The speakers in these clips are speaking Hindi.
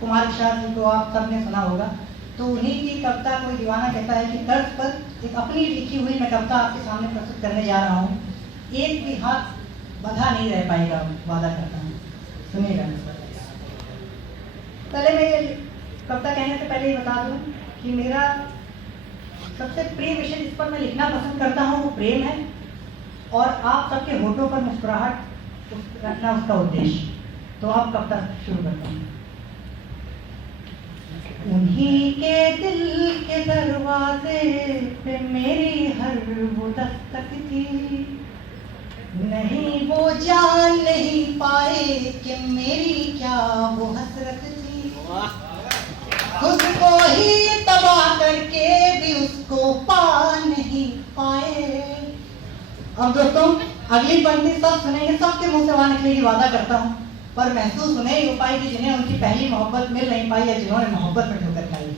कुमार विशाल जी को आप सबने सुना होगा। तो उन्हीं की कविता कोई दीवाना कहता है कि तर्ज पर एक अपनी लिखी हुई मैं कविता आपके सामने प्रस्तुत करने जा रहा हूँ। एक भी हाथ बंधा नहीं रह पाएगा, वादा करता हूँ। सुनिएगा। पहले मैं ये कविता कहने से पहले ये बता दूं कि मेरा सबसे प्रिय विषय जिस पर मैं लिखना पसंद करता हूँ वो प्रेम है, और आप सबके होठों पर मुस्कुराहट रखना उसका उद्देश्य। तो आप कविता शुरू करता हूँ। उन्हीं के दिल के दरवाजे पे मेरी हर वो दस्तक थी, नहीं वो जान नहीं पाए कि मेरी क्या वो हसरत थी। खुद को ही तबाह करके भी उसको पा नहीं पाए। अब दोस्तों अगली पंक्ति सब सुनेंगे, सबके मुंह से वहां निकलेगी, वादा करता हूँ। पर महसूस उन्हें ही हो पाई कि जिन्हें उनकी पहली मोहब्बत मिल नहीं पाई, या जिन्होंने मोहब्बत में ठोकर खाई।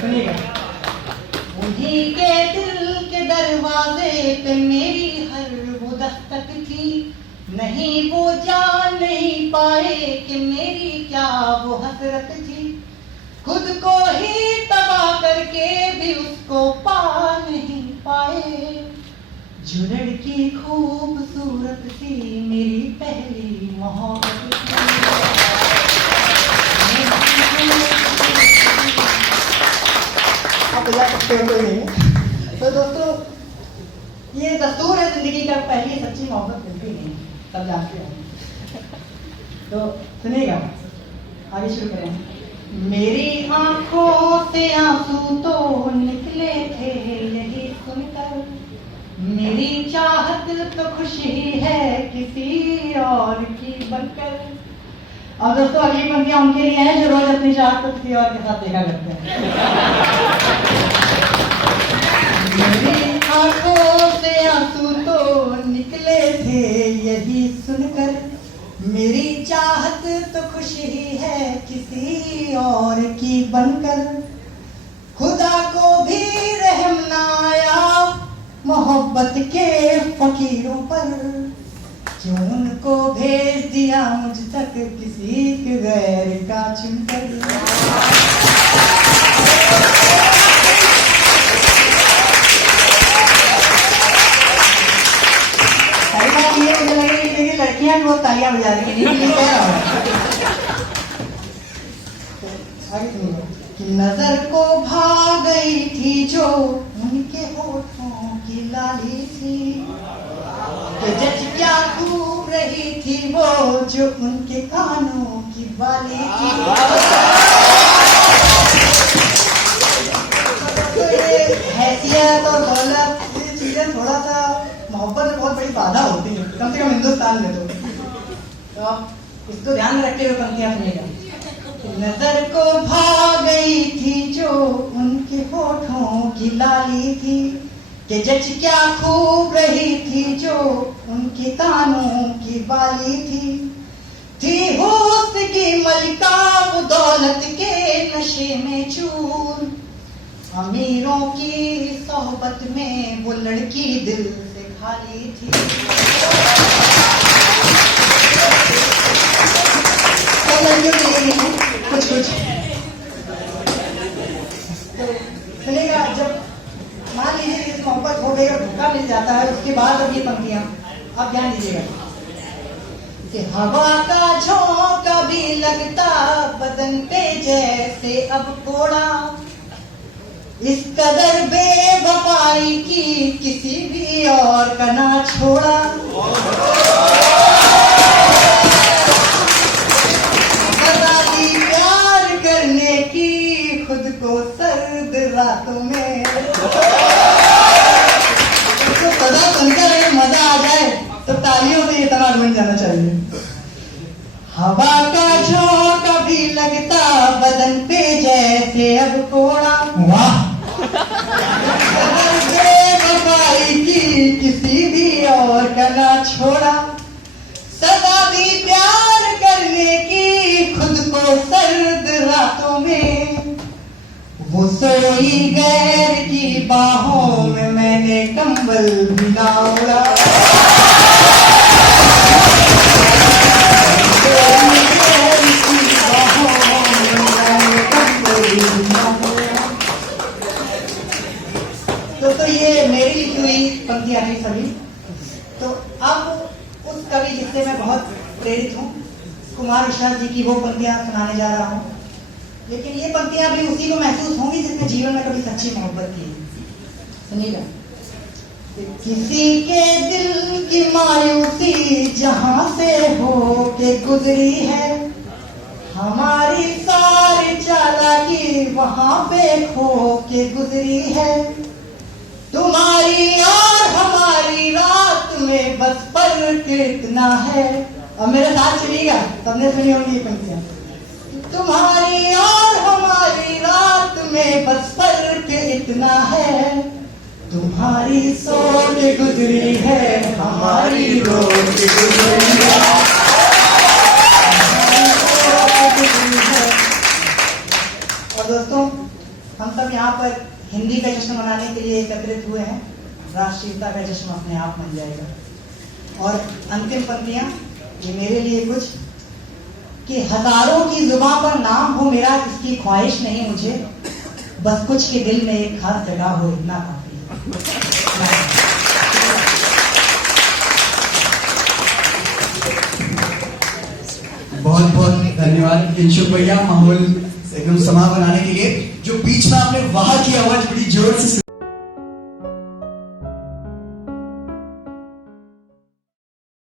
सुनिएगा। उन्हीं के दिल के दरवाजे पे मेरी हर वो दस्तक थी, नहीं वो जान नहीं पाए कि मेरी क्या वो हसरत थी। खुद को ही तबाह करके भी उसको पा नहीं पाए। जो लड़की खूबसूरत थी मेरी पहली मोहब्बत थी। आप बजा सकते हो, कोई नहीं। तो दोस्तों ये दस्तूर है जिंदगी का, पहली सच्ची मोहब्बत मिलती नहीं, सब जानते हो। तो सुनिएगा, आगे शुरू करें। मेरी आंखों से आंसू तो निकले थे यही सुनकर, मेरी चाहत तो खुशी है किसी और की बनकर। अब दोस्तों अगली पंक्तियां उनके लिए हैं जो रोज अपनी चाहत को किसी और के साथ देखा करते हैं। मेरी आंखों से आंसू तो निकले थे यही सुनकर, मेरी चाहत तो खुशी है किसी और की बनकर। खुदा को भी रहम ना आया मोहब्बत के फकीरों पर, क्यों उनको भेज दिया मुझ तक किसी के गैर का चुनकर। ये मुझे लग रही है कि लड़कियां बहुत तालियां बजा रही हैं। कि नजर को भाग गई थी जो उनके होठों की लाली थी, कि जज क्या खूब रही थी वो जो उनके कानों की बाली थी। तो ये हैसियत और दौलत, ये चीजें थोड़ा सा मोहब्बत में बहुत बड़ी बाधा होती है, कम से कम हिंदुस्तान में। तो आप इसको ध्यान में रखते हुए पंक्तियां सुनिएगा। नजर को भाग गई थी जो उनके होठों की लाली थी, कि जच क्या खूब रही थी जो उनके कानों की बाली थी हुस्न की मलिका वो दौलत के नशे में चूर, अमीरों की सोहबत में वो लड़की दिल से खाली थी। कुछ सुनेगा। जब मान लीजिए कि मोहब्बत हो गई और धोखा मिल जाता है, उसके बाद अब ये पंक्तियां आप ध्यान दीजिएगा कि हवा का झोंका भी लगता बदन पे जैसे अब कोड़ा, इस कदर बेवफाई की किसी भी और का ना छोड़ा। खुद को सर्द रातों में तो सदा सुनकर अगर मजा आ जाए तो तालियों से ये तना बन जाना चाहिए। हवा का झोंका भी लगता बदन पे जैसे अब कोड़ा, वाह। बेवफाई की किसी भी और का ना छोड़ा, सदा भी प्यार करने की खुद को सर्द रातों में, वो सोई गैर की बाहों में मैंने कंबल भी ना ओढ़ा। सोई गैर की बाहों में प्रेरित हूँ। कुमार विश्वास जी की वो पंक्तियां सुनाने जा रहा हूँ, लेकिन ये पंक्तियां भी उसी को महसूस होंगी जिसने जीवन में कभी सच्ची मोहब्बत की। सुनिएगा। किसी के दिल की मायूसी जहां से हो के गुजरी है, हमारी सारी चालाकी वहां पे खो के गुजरी है। तुम्हारी और हमारी रात में बस फर्क इतना है। अब मेरे साथ चलिएगा, सबने सुनी होंगी ये पंक्तियां। तुम्हारी और हमारी रात में बस फर्क इतना है, तुम्हारी सोच गुजरी है, हमारी रोज गुजरी है। और दोस्तों, हम सब यहाँ पर हिंदी का जश्न मनाने के लिए एकत्रित हुए हैं। राष्ट्रीयता का जश्न अपने आप बन जाएगा। और अंतिम पंक्तियां ये मेरे लिए कुछ कि हजारों की जुबान पर नाम हो मेरा, इसकी ख्वाहिश नहीं मुझे, बस कुछ के दिल में एक खास जगह हो, इतना काफी है। बहुत बहुत धन्यवाद किंशुक भैया, माहौल एकदम समा बनाने के लिए। जो बीच में आपने वाह की आवाज बड़ी जोर से